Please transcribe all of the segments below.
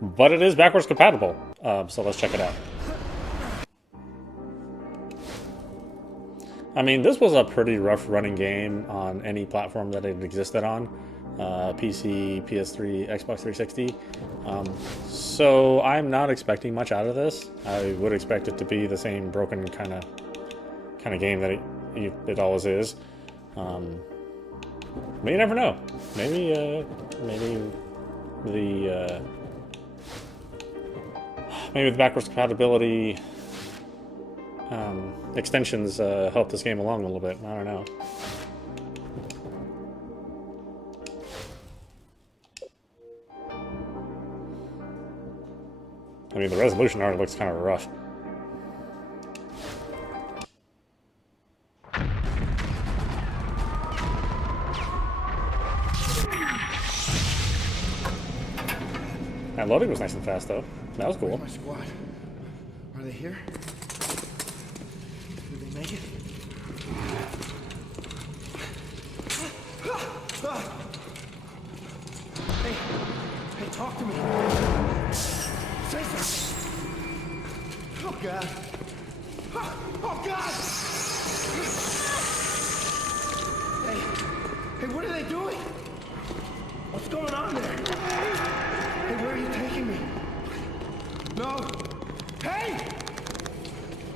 but it is backwards compatible. So let's check it out. I mean, this was a pretty rough running game on any platform that it existed on. PC, PS3, Xbox 360. So I'm not expecting much out of this. I would expect it to be the same broken kind of game that it always is. But you never know. Maybe the backwards compatibility extensions help this game along a little bit. I don't know. I mean, the resolution already looks kind of rough. That loading was nice and fast, though. That was cool. Where's my squad? Are they here? Did they make it? Hey, talk to me. Say something. Oh, God. Oh, God! Hey, what are they doing? What's going on there? Hey, where are you taking me? No! Hey!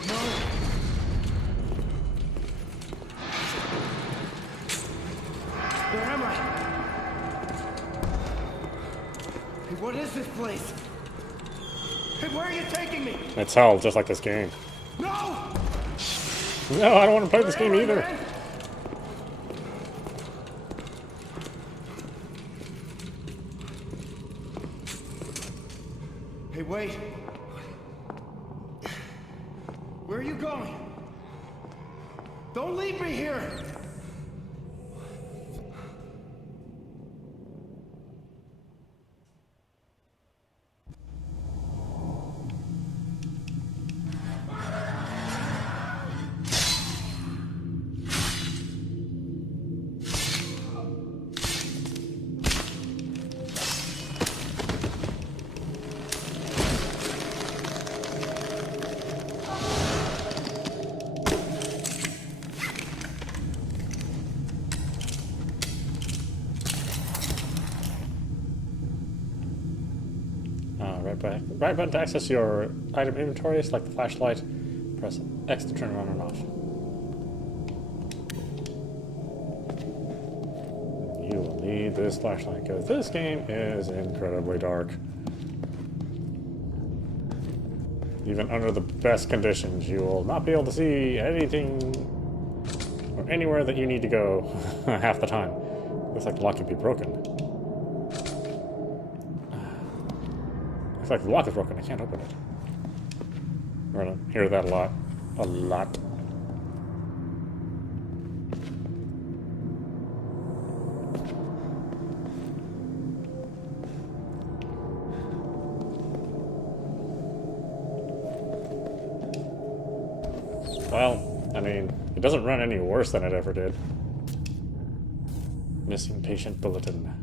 No! Where am I? Hey, what is this place? Hey, where are you taking me? It's hell, just like this game. No! No, I don't want to play this game either. Man? Hey, wait. Where are you going? Don't leave me here! Right button to access your item inventory, select the flashlight, press X to turn it on and off. You will need this flashlight because this game is incredibly dark. Even under the best conditions, you will not be able to see anything or anywhere that you need to go half the time. Looks like the lock could be broken. Looks like the lock is broken. I can't open it. We're gonna hear that a lot. A lot. Well, I mean, it doesn't run any worse than it ever did. Missing patient bulletin.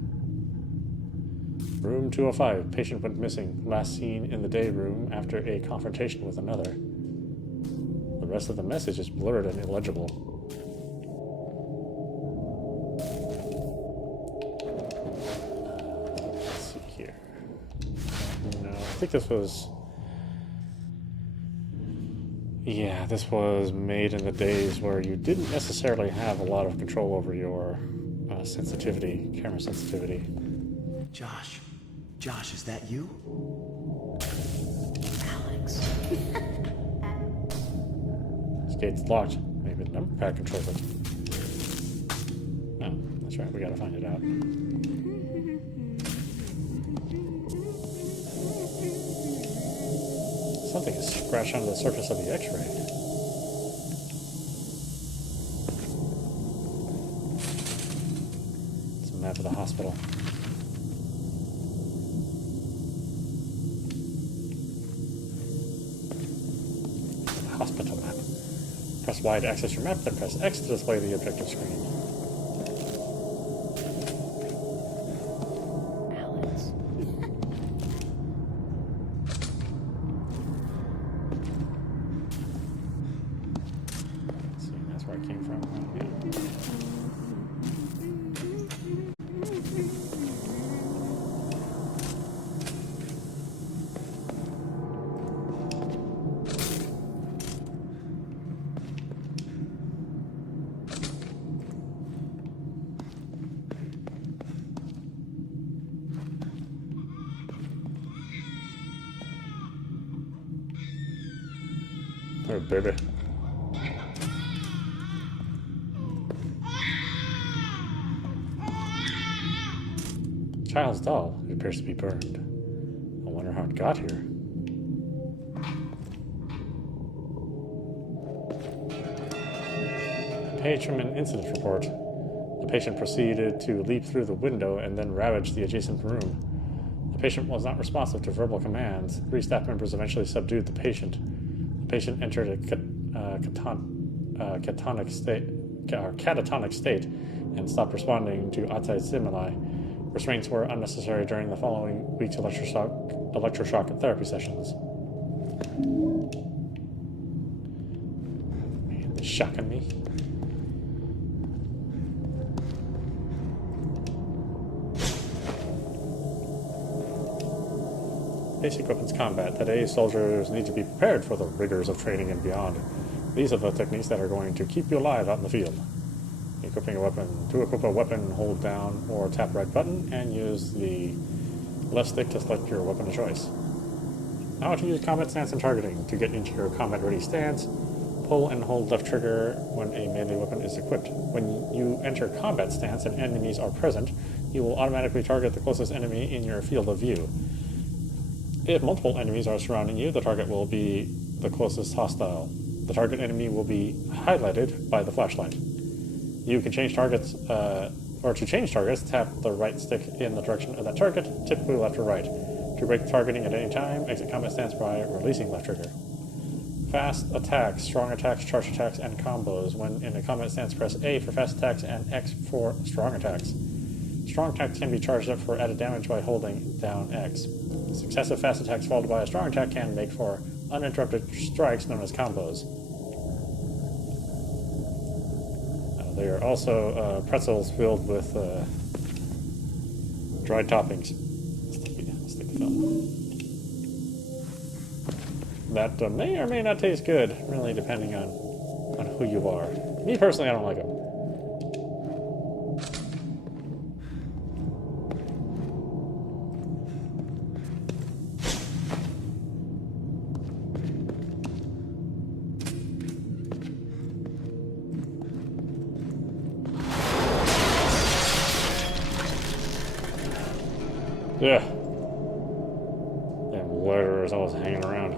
Room 205. Patient went missing. Last seen in the day room after a confrontation with another. The rest of the message is blurred and illegible. Let's see here. No, I think this was... Yeah, this was made in the days where you didn't necessarily have a lot of control over your sensitivity, camera sensitivity. Josh, is that you? Alex. This gate's locked. Maybe the number pad controls it. No, that's right. We gotta find it out. Something is scratched onto the surface of the X-ray. It's a map of the hospital. Hospital map. Press Y to access your map, then press X to display the objective screen. Alex. where it came from. Yeah. Oh, baby. Child's doll. It appears to be burned. I wonder how it got here. A page from an incident report. The patient proceeded to leap through the window and then ravaged the adjacent room. The patient was not responsive to verbal commands. 3 staff members eventually subdued the patient. The patient entered a catatonic state and stopped responding to outside stimuli. Restraints were unnecessary during the following week's electroshock therapy sessions. Man, they're shocking me. Basic weapons combat. Today, soldiers need to be prepared for the rigors of training and beyond. These are the techniques that are going to keep you alive out in the field. Equipping a weapon. To equip a weapon, hold down or tap right button and use the left stick to select your weapon of choice. Now to use combat stance and targeting. To get into your combat ready stance, pull and hold left trigger when a melee weapon is equipped. When you enter combat stance and enemies are present, you will automatically target the closest enemy in your field of view. If multiple enemies are surrounding you, the target will be the closest hostile. The target enemy will be highlighted by the flashlight. You can change targets, or to change targets, tap the right stick in the direction of that target, typically left or right. To break targeting at any time, exit combat stance by releasing left trigger. Fast attacks, strong attacks, charge attacks, and combos. When in a combat stance, press A for fast attacks and X for strong attacks. Strong attacks can be charged up for added damage by holding down X. Successive fast attacks followed by a strong attack can make for uninterrupted strikes known as combos. They are also pretzels filled with dried toppings. Stick film. That may or may not taste good, really depending on who you are. Me personally, I don't like them. Yeah. Damn loiterers always hanging around.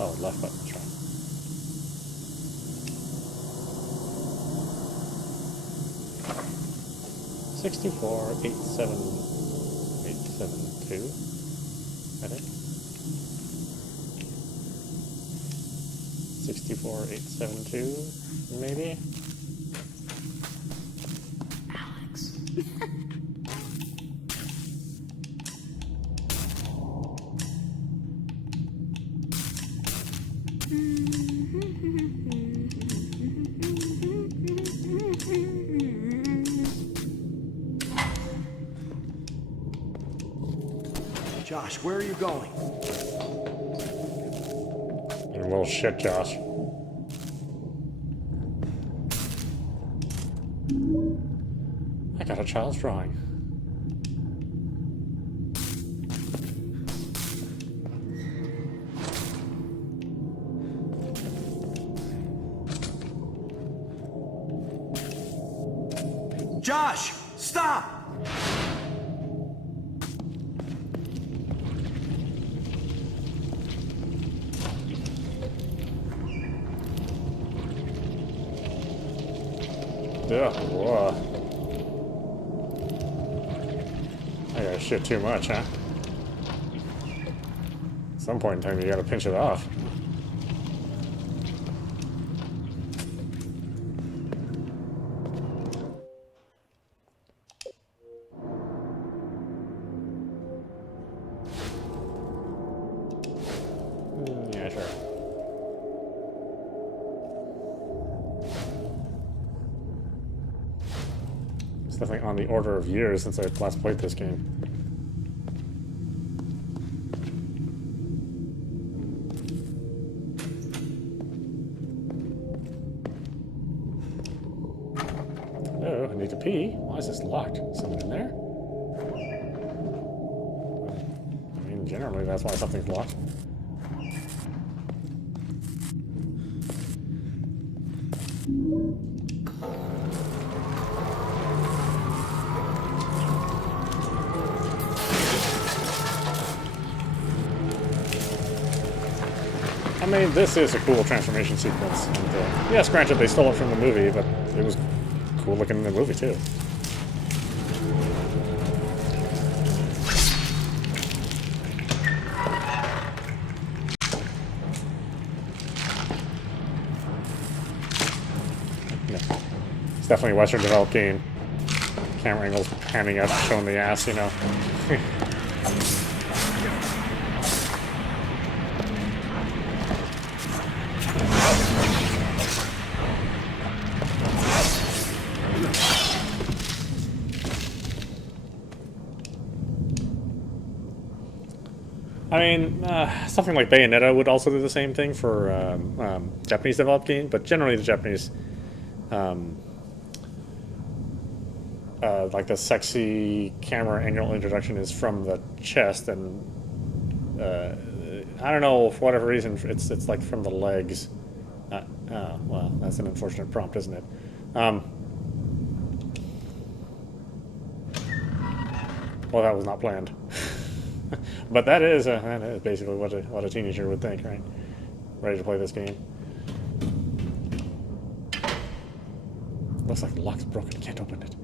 Oh, left button, that's right. $64,872. I think. 64,872, maybe? Alex. Josh, where are you going? You're a little shit, Josh. I got a child's drawing. Josh, stop! Yeah, whoa. I gotta shit too much, huh? At some point in time, you gotta pinch it off. It's definitely on the order of years since I last played this game. Oh, I need to pee. Why is this locked? Is someone in there? I mean, generally that's why something's locked. I mean, this is a cool transformation sequence. And, yes, granted, they stole it from the movie, but it was cool looking in the movie, too. Yeah. It's definitely a Western developed game. Camera angles panning up, showing the ass, you know. I mean, something like Bayonetta would also do the same thing for Japanese developed game, but generally the Japanese, like the sexy camera angle introduction is from the chest, and I don't know, for whatever reason, it's like from the legs. Oh, well, that's an unfortunate prompt, isn't it? Well, that was not planned. But that is basically what a teenager would think, right? Ready to play this game. Looks like the lock's broken. Can't open it.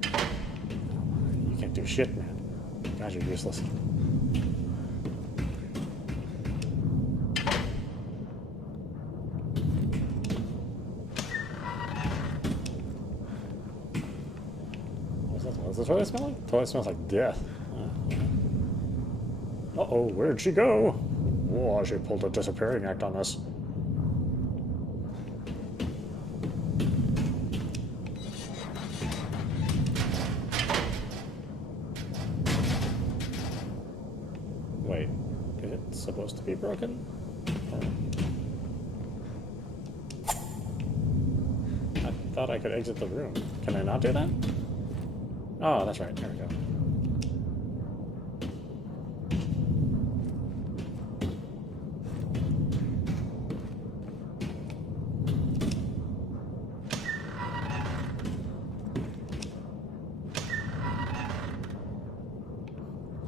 You can't do shit, man. You guys are useless. What's the toilet smell like? The toilet smells like death. Uh-oh, where'd she go? Oh, she pulled a disappearing act on us. Wait, is it supposed to be broken? I thought I could exit the room. Can I not do that? Oh, that's right. There we go.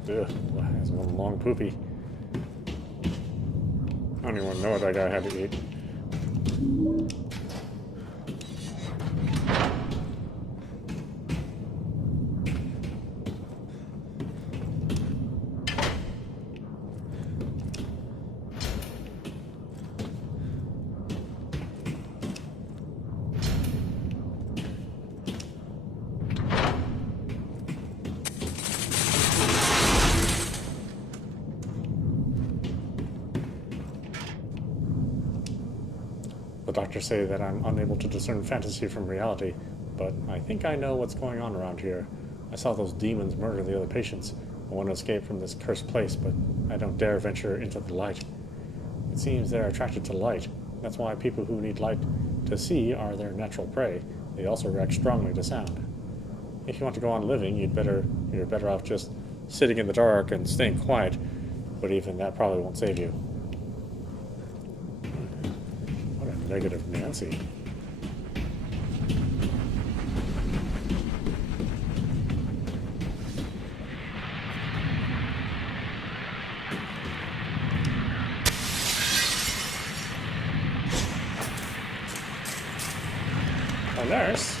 Ugh, that's one long poopy. I don't even want to know what that guy had to eat. The doctors say that I'm unable to discern fantasy from reality, but I think I know what's going on around here. I saw those demons murder the other patients. I want to escape from this cursed place, but I don't dare venture into the light. It seems they're attracted to light. That's why people who need light to see are their natural prey. They also react strongly to sound. If you want to go on living, you're better off just sitting in the dark and staying quiet, but even that probably won't save you. Negative Nancy. A nurse?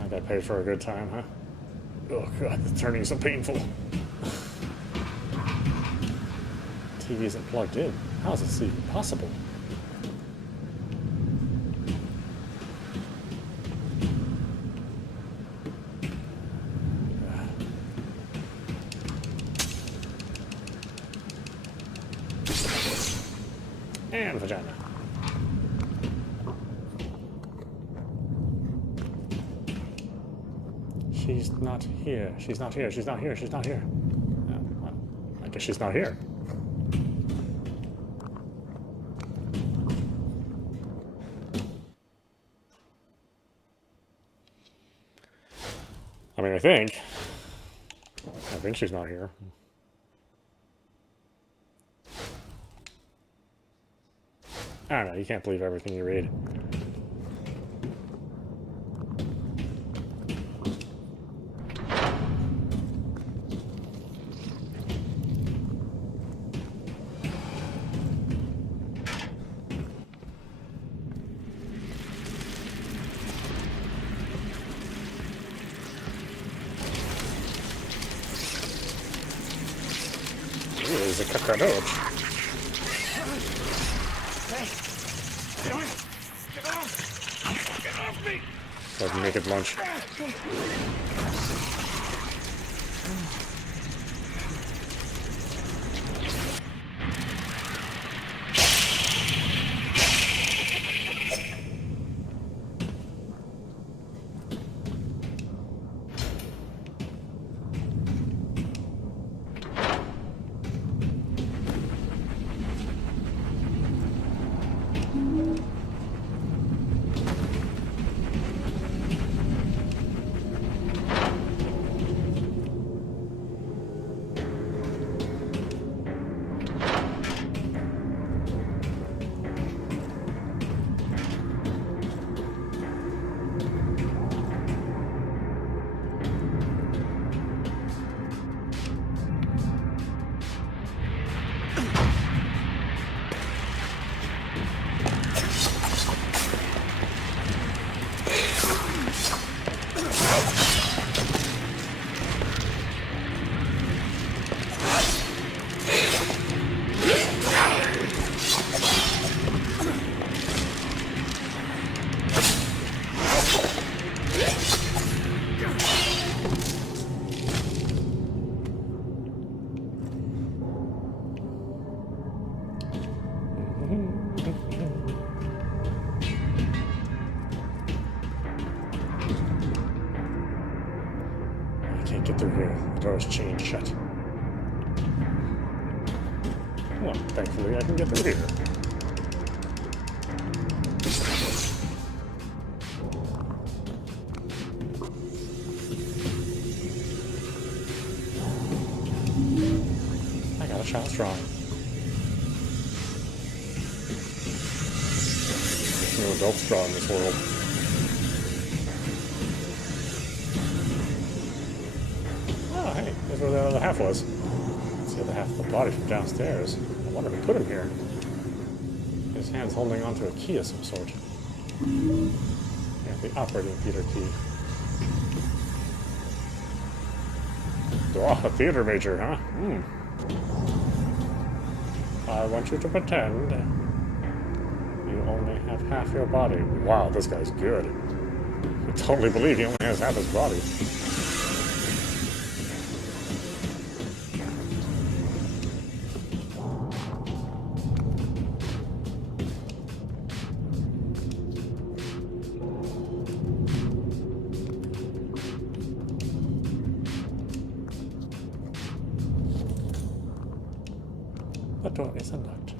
I got paid for a good time, huh? Oh god, the turning's so painful. TV isn't plugged in. How is this even possible? And vagina. She's not here. She's not here. She's not here. She's not here. Well, I guess she's not here. I mean, I think she's not here. I don't know, you can't believe everything you read. Ooh, there's a cockroach. Like naked lunch. Can't get through here. The door's chained shut. Well, thankfully I can get through here. I got a child's drawing. There's no adults draw in this world. Oh, hey, there's where the other half was. That's the other half of the body from downstairs. I wonder who put him here. His hand's holding onto a key of some sort. Yeah, the operating theater key. Oh, a theater major, huh? I want you to pretend you only have half your body. Wow, this guy's good. I totally believe he only has half his body. The door is unlocked.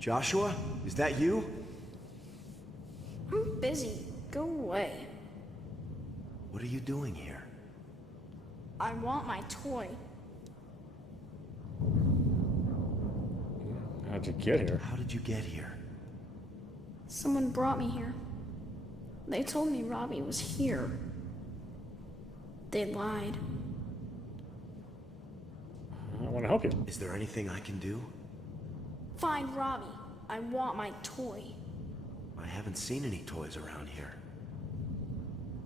Joshua, is that you? I'm busy. Go away. What are you doing here? I want my toy. How'd you get here? How did you get here? Someone brought me here. They told me Robbie was here. They lied. I want to help you. Is there anything I can do? Find Robbie. I want my toy. I haven't seen any toys around here.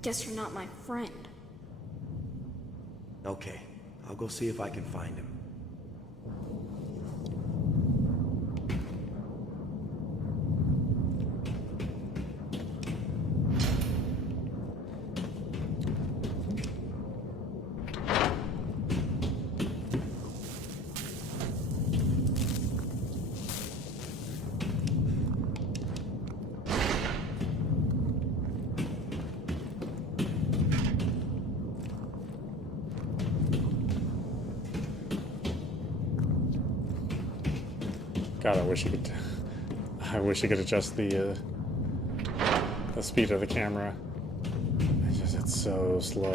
Guess you're not my friend. Okay, I'll go see if I can find him. God, I wish you could. I wish you could adjust the speed of the camera. It's so slow.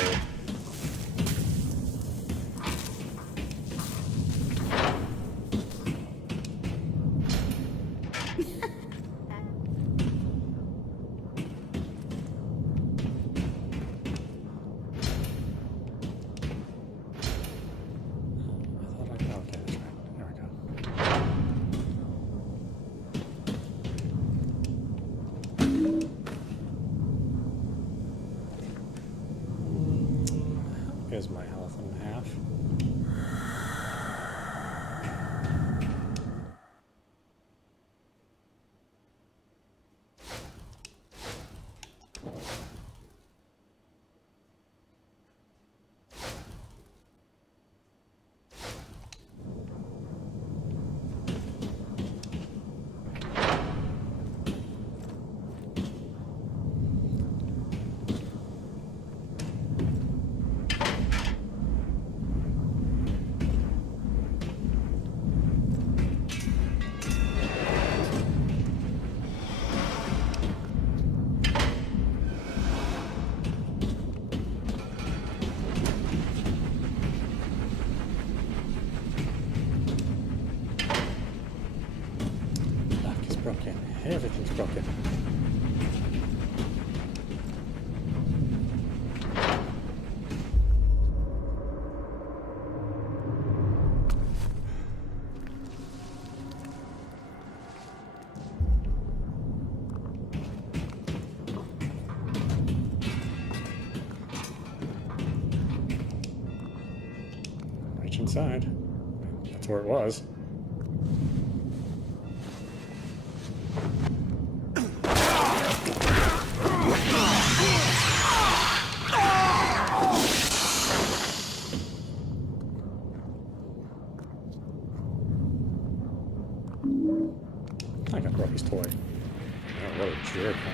Is my health in half? Broken. Everything's broken. Reach inside. That's where it was. I got Robbie's toy. Oh, what a jerk, huh?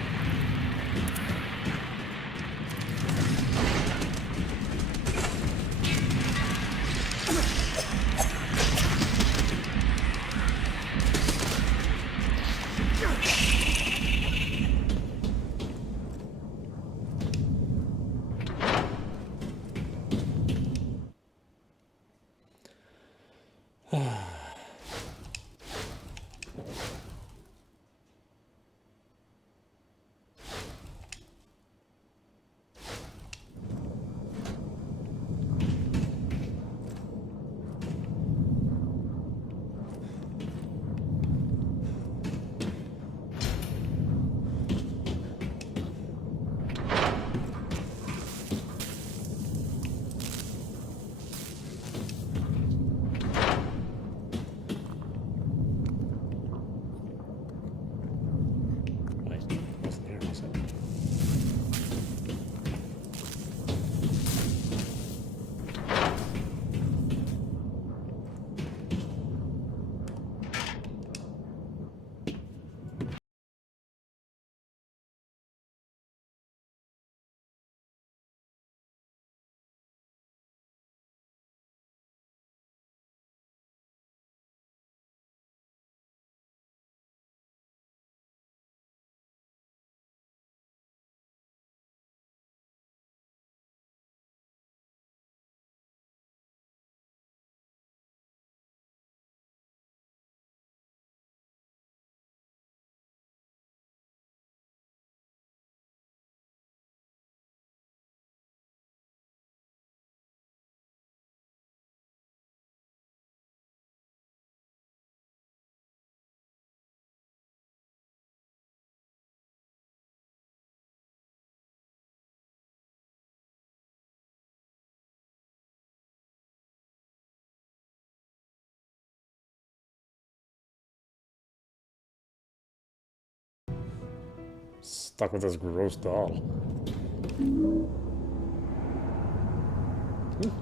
Stuck with this gross doll.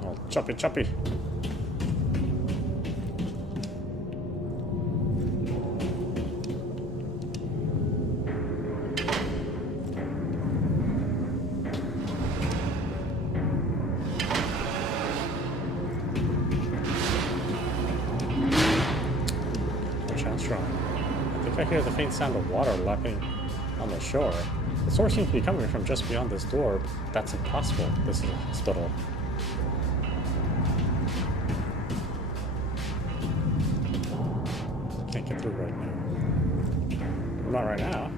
Oh, choppy, choppy. I hear the faint sound of water lapping on the shore. The source seems to be coming from just beyond this door. That's impossible. This is a hospital. Can't get through right now. Well, not right now.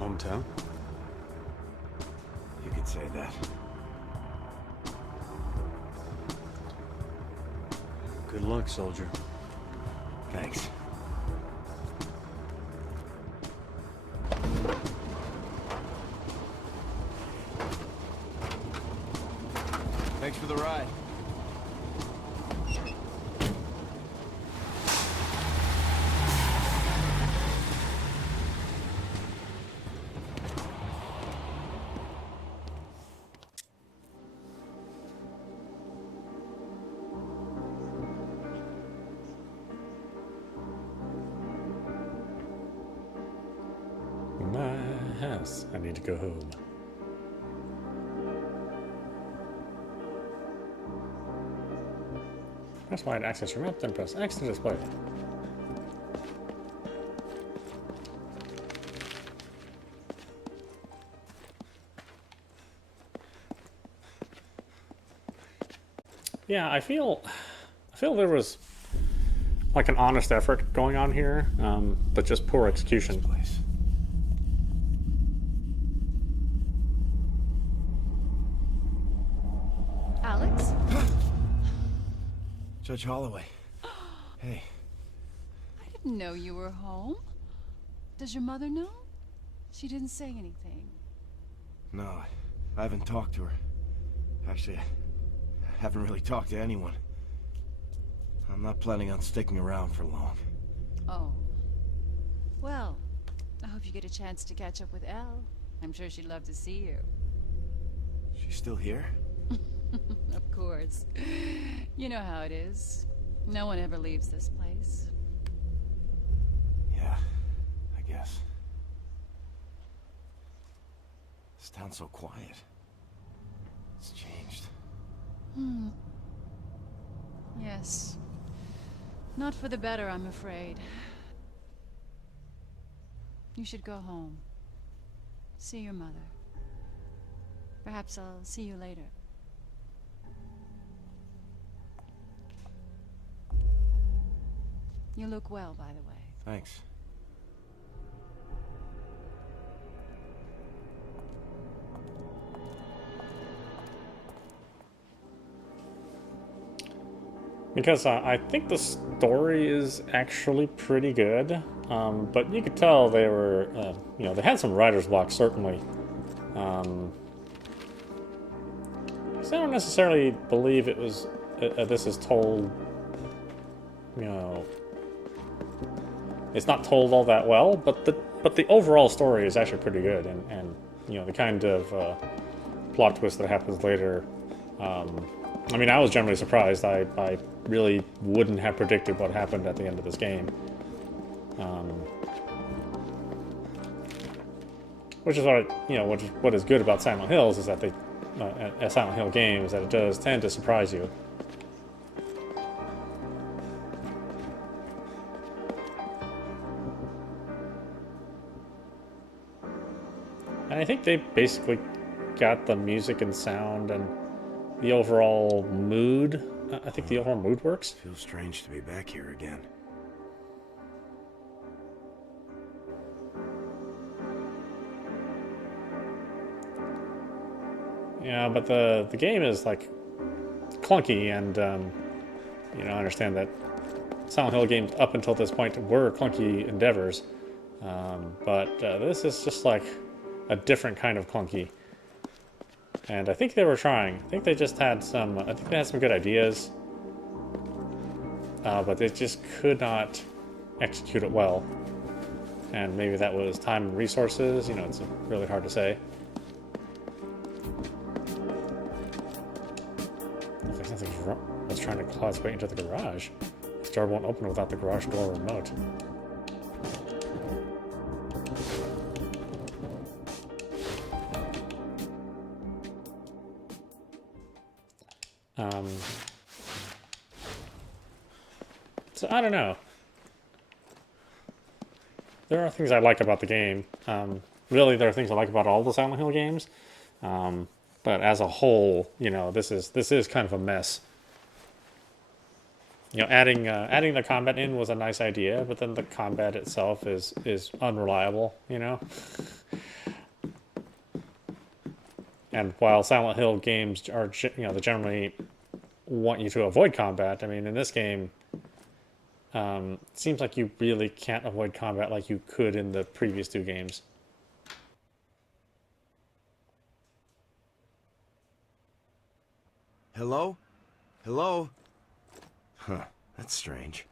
Hometown? You could say that. Good luck, soldier. Thanks. Thanks for the ride. My house. I need to go home. Press Y to access your map, then press X to display it. Yeah, I feel there was like an honest effort going on here, but just poor execution. Place. Alex? Judge Holloway. Hey. I didn't know you were home. Does your mother know? She didn't say anything. No, I haven't talked to her. Actually, I haven't really talked to anyone. I'm not planning on sticking around for long. Oh. Well, I hope you get a chance to catch up with Elle. I'm sure she'd love to see you. She's still here? Of course. You know how it is. No one ever leaves this place. Yeah, I guess. This town's so quiet. It's changed. Yes. Not for the better, I'm afraid. You should go home. See your mother. Perhaps I'll see you later. You look well, by the way. Thanks. Because I think the story is actually pretty good, but you could tell they were, you know, they had some writer's block, certainly. 'Cause I don't necessarily believe it was, this is told, you know, it's not told all that well, but the overall story is actually pretty good, and you know, the kind of plot twist that happens later. I mean, I was generally surprised. I really wouldn't have predicted what happened at the end of this game. Which is what, you know, what is good about Silent Hills is that they, a Silent Hill game, is that it does tend to surprise you. And I think they basically got the music and sound and the overall mood. I think the overall mood works. Feels strange to be back here again. Yeah, but the game is like clunky, and you know, I understand that Silent Hill games up until this point were clunky endeavors, but this is just like a different kind of clunky. And I think they were trying. I think they just had some. I think they had some good ideas, but they just could not execute it well. And maybe that was time and resources. You know, it's really hard to say. Looks like something's wrong. It's trying to claw its way into the garage. This door won't open without the garage door remote. So I don't know. There are things I like about the game. Really, there are things I like about all the Silent Hill games. But as a whole, you know, this is kind of a mess. You know, adding the combat in was a nice idea, but then the combat itself is unreliable. You know. And while Silent Hill games are, you know, they generally want you to avoid combat. I mean, in this game, it seems like you really can't avoid combat like you could in the previous two games. Hello? Hello? Huh, that's strange.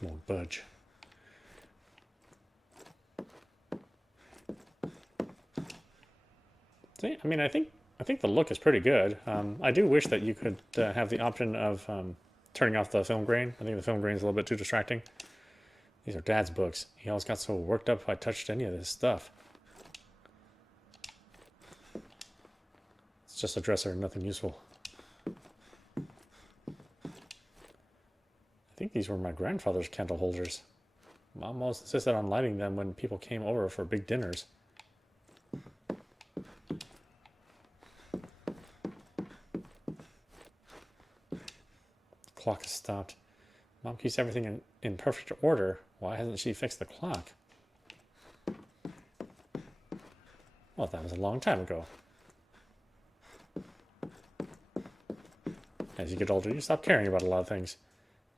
Won't budge. See, I mean, I think the look is pretty good. I do wish that you could have the option of turning off the film grain. I think the film grain is a little bit too distracting. These are Dad's books. He always got so worked up if I touched any of this stuff. It's just a dresser, nothing useful. I think these were my grandfather's candle holders. Mom almost insisted on lighting them when people came over for big dinners. Clock has stopped. Mom keeps everything in perfect order. Why hasn't she fixed the clock? Well, that was a long time ago. As you get older, you stop caring about a lot of things.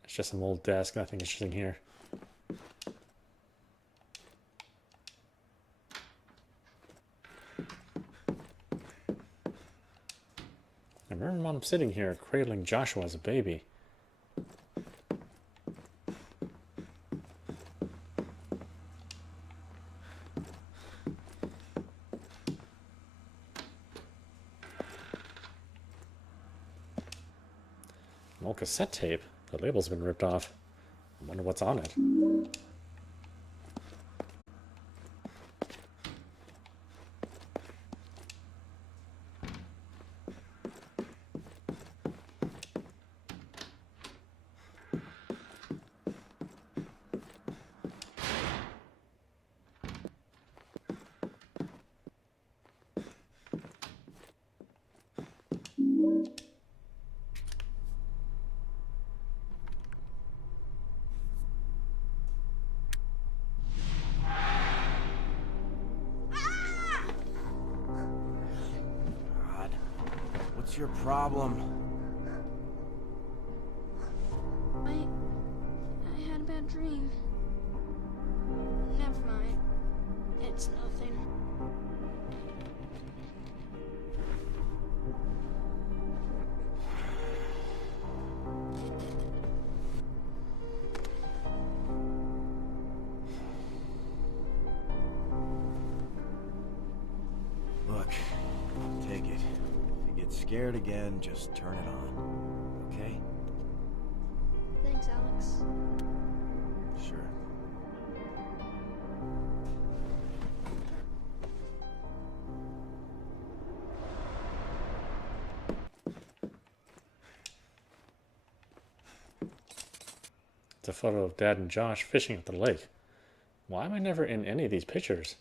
It's just some old desk, nothing interesting here. I remember Mom sitting here cradling Joshua as a baby. An old cassette tape. The label's been ripped off. I wonder what's on it. What's your problem? I had a bad dream. Never mind. It's nothing. Look, take it. If you get scared again, just turn it on. Okay? Thanks, Alex. Sure. It's a photo of Dad and Josh fishing at the lake. Why am I never in any of these pictures?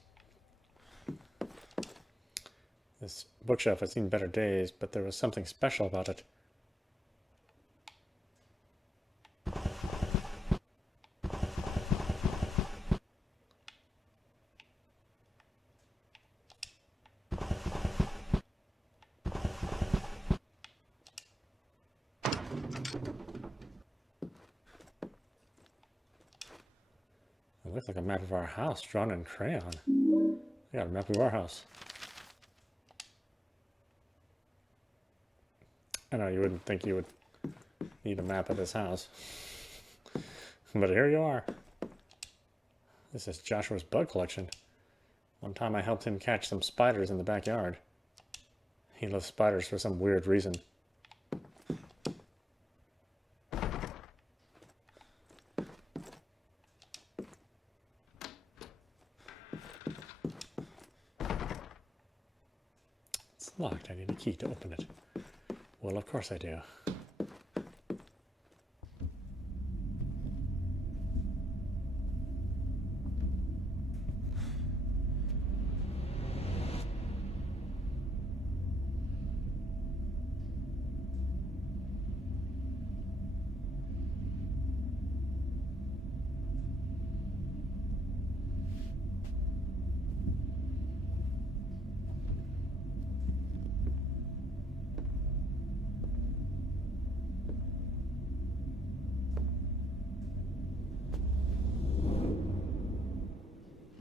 This bookshelf has seen better days, but there was something special about it. It looks like a map of our house drawn in crayon. I got a map of our house. I know you wouldn't think you would need a map of this house. But here you are. This is Joshua's bug collection. One time I helped him catch some spiders in the backyard. He loves spiders for some weird reason. It's locked. I need a key to open it. Well, of course I do.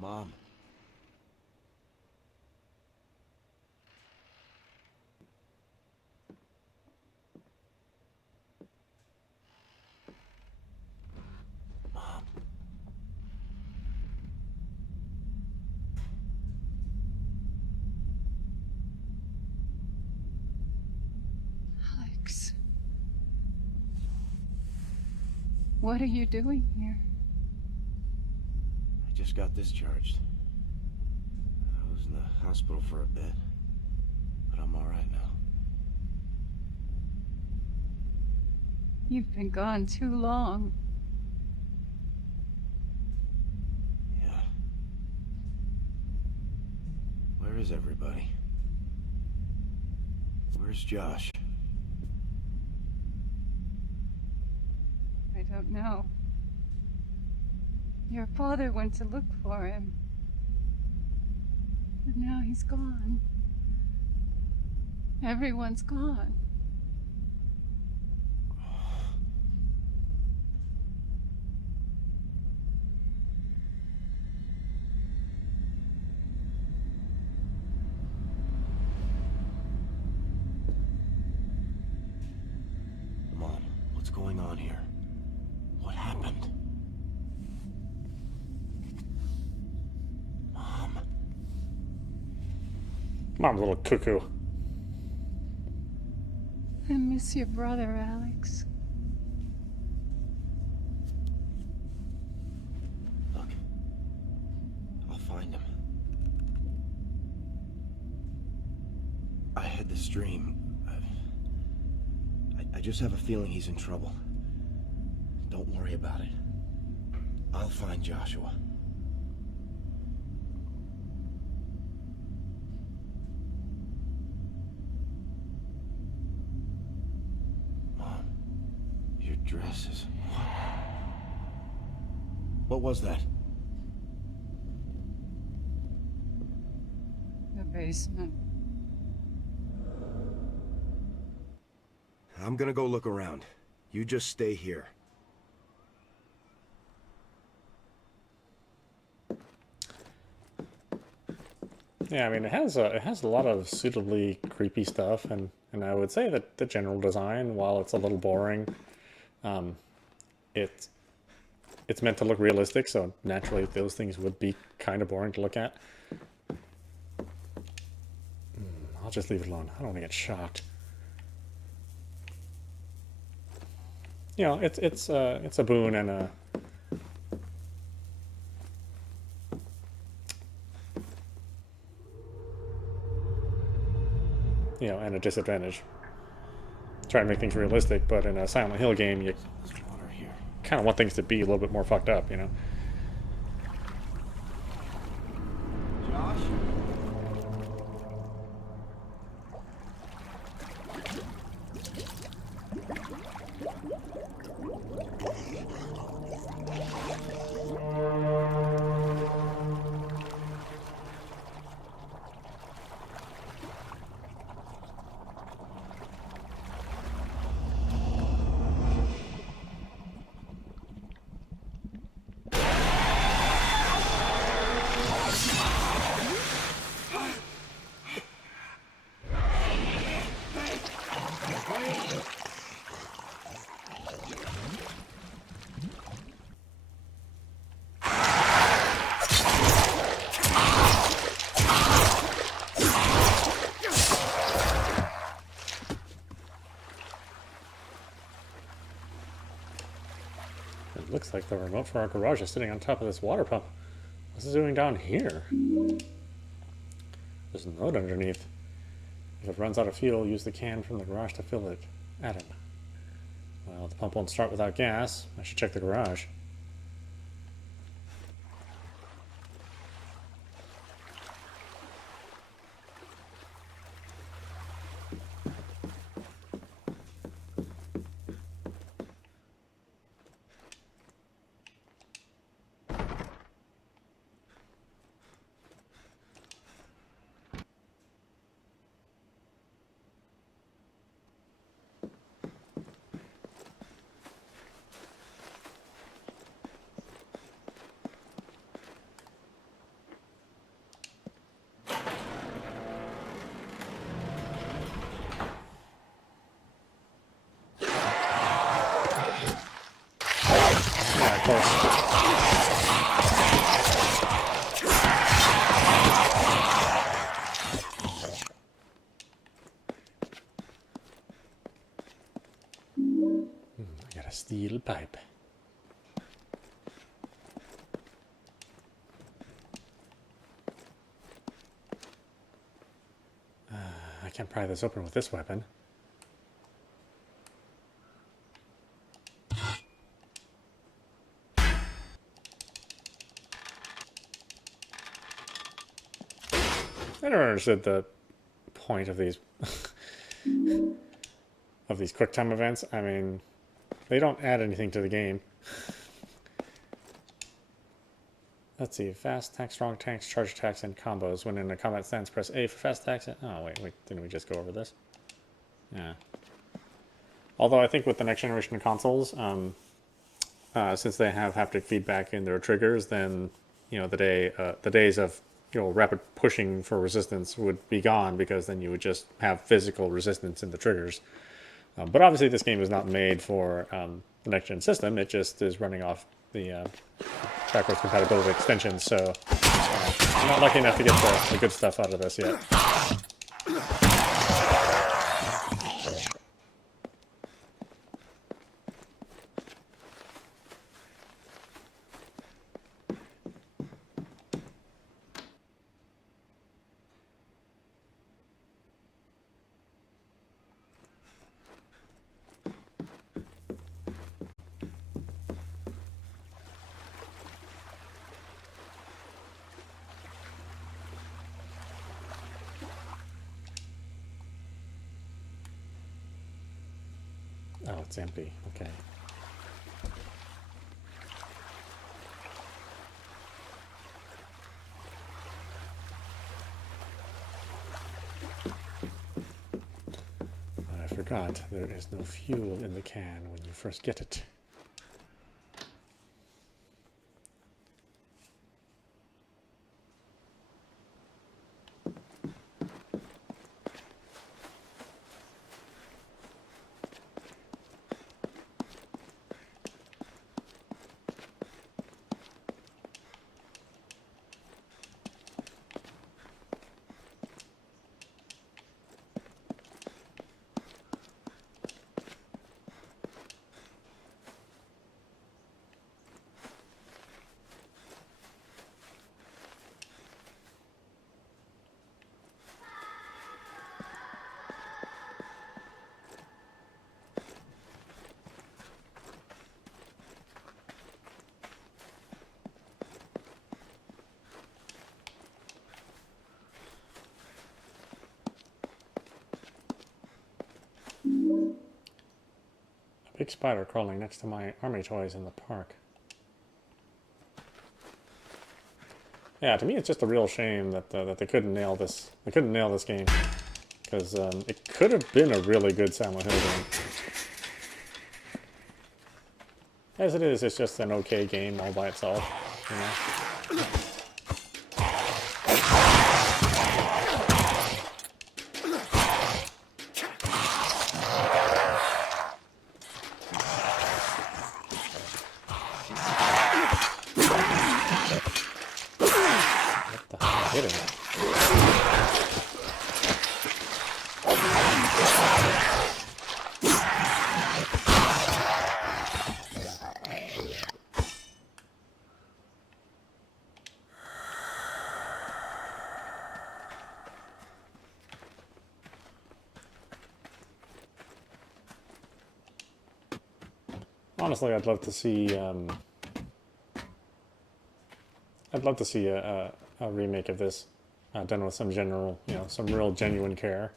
Mom. Mom. Alex. What are you doing here? I just got discharged. I was in the hospital for a bit, but I'm all right now. You've been gone too long. Yeah. Where is everybody? Where's Josh? I don't know. Your father went to look for him. But now he's gone. Everyone's gone. Mom, what's going on here? What happened? Mom. Mom's a little cuckoo. I miss your brother, Alex. Look. I'll find him. I had this dream. I just have a feeling he's in trouble. Don't worry about it. I'll find Joshua. Mom, your dress is... What was that? The basement. I'm gonna go look around. You just stay here. Yeah, I mean, it has a lot of suitably creepy stuff, and I would say that the general design, while it's a little boring, it's meant to look realistic, so naturally those things would be kind of boring to look at. I'll just leave it alone. I don't want to get shocked. You know, it's a boon and a and a disadvantage. Try to make things realistic, but in a Silent Hill game, you kind of want things to be a little bit more fucked up, you know. Josh? It looks like the remote for our garage is sitting on top of this water pump. What's it doing down here? There's a note underneath. If it runs out of fuel, use the can from the garage to fill it. Adam. Well, the pump won't start without gas. I should check the garage. I got a steel pipe. I can't pry this open with this weapon. I never understood the point of these quick time events. I mean, they don't add anything to the game. Let's see. Fast attacks, strong attacks, charge attacks, and combos. When in a combat stance, press A for fast attacks. Oh, wait. Didn't we just go over this? Yeah. Although I think with the next generation of consoles, since they have haptic feedback in their triggers, then, the days of, rapid pushing for resistance would be gone, because then you would just have physical resistance in the triggers. But obviously this game is not made for the next-gen system. It just is running off the backwards compatibility extensions, so I'm not lucky enough to get the good stuff out of this yet. Oh, it's empty. Okay. forgot, there is no fuel in the can when you first get it. Big spider crawling next to my army toys in the park. Yeah, to me, it's just a real shame that that they couldn't nail this. They couldn't nail this game because it could have been a really good Silent Hill game. As it is, it's just an okay game all by itself. You know. Honestly, I'd love to see. I'd love to see a remake of this done with some some real genuine care.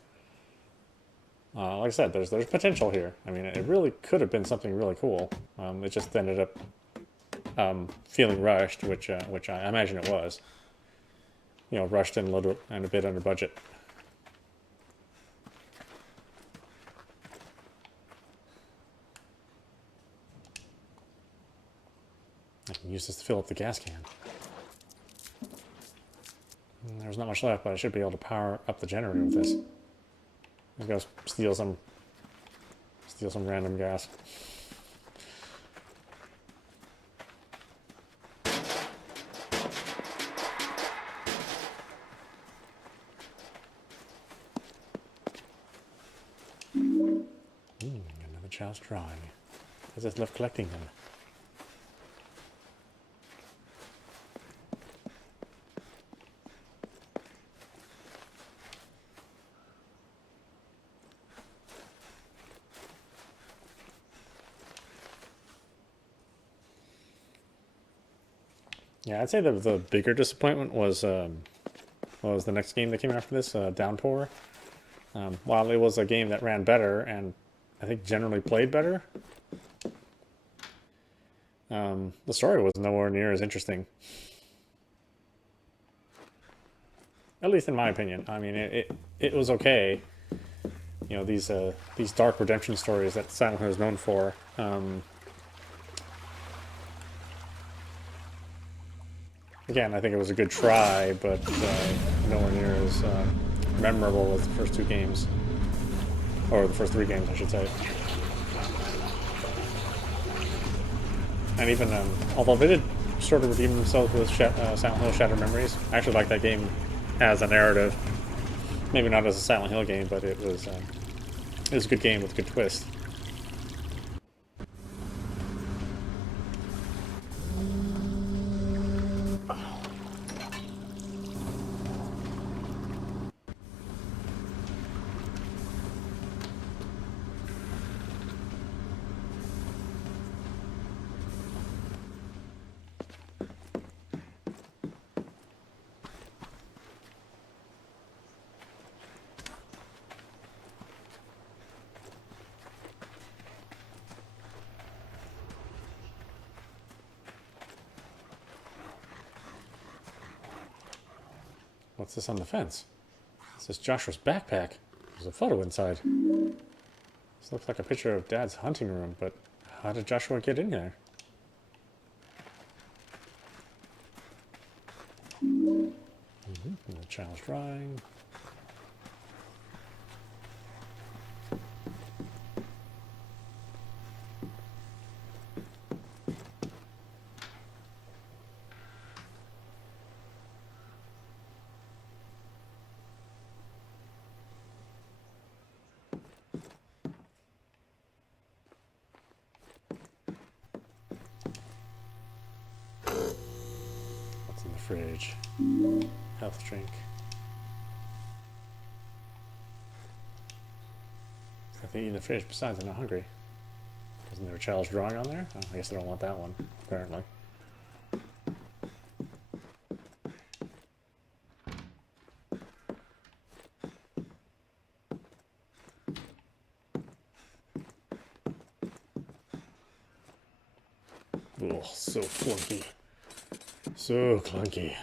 Like I said, there's potential here. I mean, it really could have been something really cool. It just ended up feeling rushed, which I imagine it was. You know, rushed and a bit under budget. I can use this to fill up the gas can. There's not much left, but I should be able to power up the generator with this. Let's go steal some random gas. Another child's drawing. I just love collecting them. Yeah, I'd say the bigger disappointment was the next game that came after this, Downpour. While it was a game that ran better and I think generally played better, the story was nowhere near as interesting. At least in my opinion. I mean, it was okay. You know, these dark redemption stories that Silent Hill is known for. Again, I think it was a good try, but nowhere near as memorable as the first two games. Or the first three games, I should say. And even, although they did sort of redeem themselves with Silent Hill Shattered Memories, I actually like that game as a narrative. Maybe not as a Silent Hill game, but it was a good game with a good twist. What's this on the fence? This is Joshua's backpack. There's a photo inside. This looks like a picture of Dad's hunting room, but how did Joshua get in there? The child's drawing. What's in the fridge? Health drink. Nothing in the fridge besides I'm not hungry. Isn't there a child's drawing on there? Oh, I guess I don't want that one, apparently. Oh, so clunky. So clunky.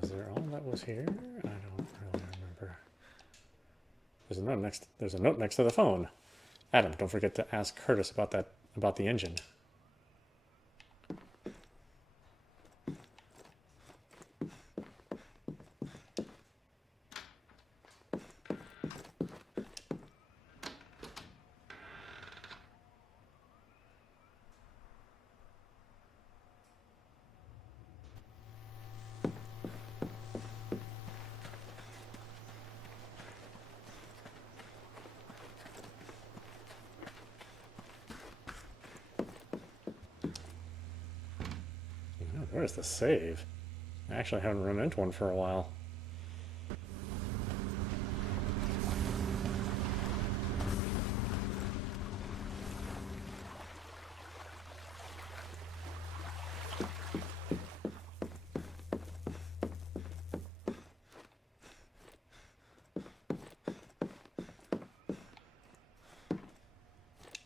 Was there all that was here? I don't really remember. There's a note next to the phone. Adam, don't forget to ask Curtis about the engine. Where's the save? I actually haven't run into one for a while.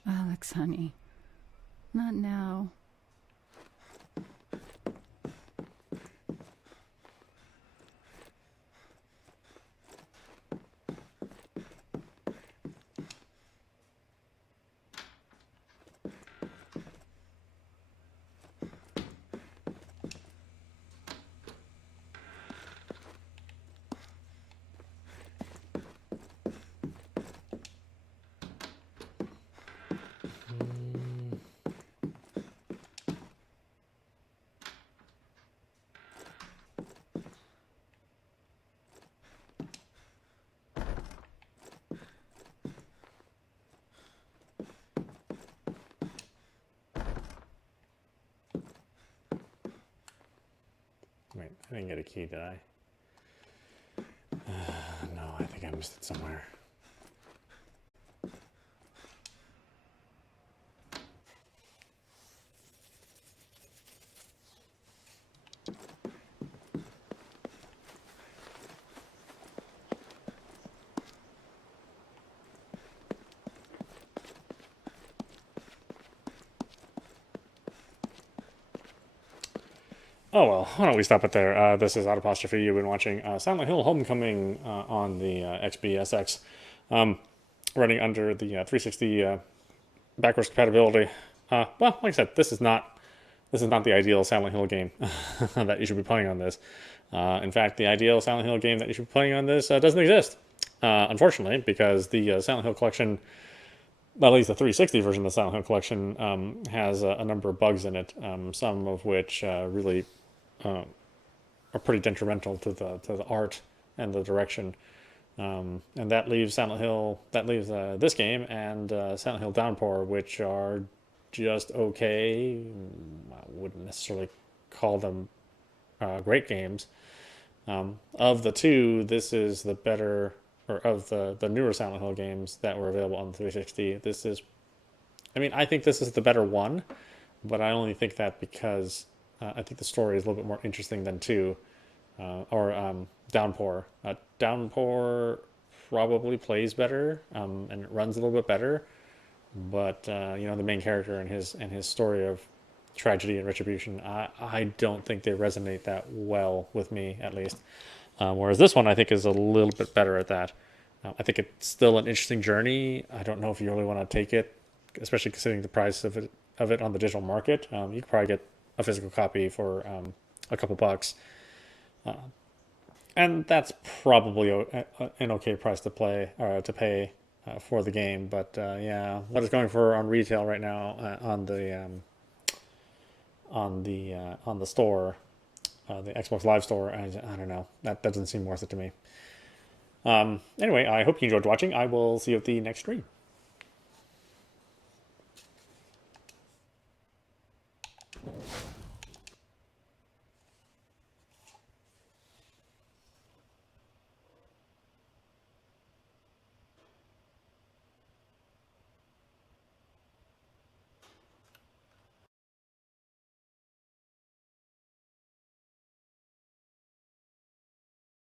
Alex, honey. Not now. Wait, I didn't get a key, did I? No, I think I missed it somewhere. Oh well, why don't we stop it there? This is Audapostrophe. You've been watching Silent Hill Homecoming on the Xbsx, running under the 360 backwards compatibility. Well, like I said, this is not the ideal Silent Hill game that you should be playing on this. In fact, the ideal Silent Hill game that you should be playing on this doesn't exist, unfortunately, because the Silent Hill collection, at least the 360 version of the Silent Hill collection, has a number of bugs in it, some of which really are pretty detrimental to the art and the direction. And that leaves this game and Silent Hill Downpour, which are just okay. I wouldn't necessarily call them great games. Of the two, this is the better, or of the newer Silent Hill games that were available on the 360. I think this is the better one, but I only think that because I think the story is a little bit more interesting than 2, or Downpour. Downpour probably plays better, and it runs a little bit better, but the main character and his story of tragedy and retribution, I don't think they resonate that well with me, at least. Whereas this one, I think, is a little bit better at that. I think it's still an interesting journey. I don't know if you really want to take it, especially considering the price of it on the digital market. You could probably get a physical copy for a couple bucks, and that's probably an okay price to pay for the game. But yeah, what it's going for on retail right now on the store, the Xbox Live store, I don't know. That doesn't seem worth it to me. Anyway, I hope you enjoyed watching. I will see you at the next stream.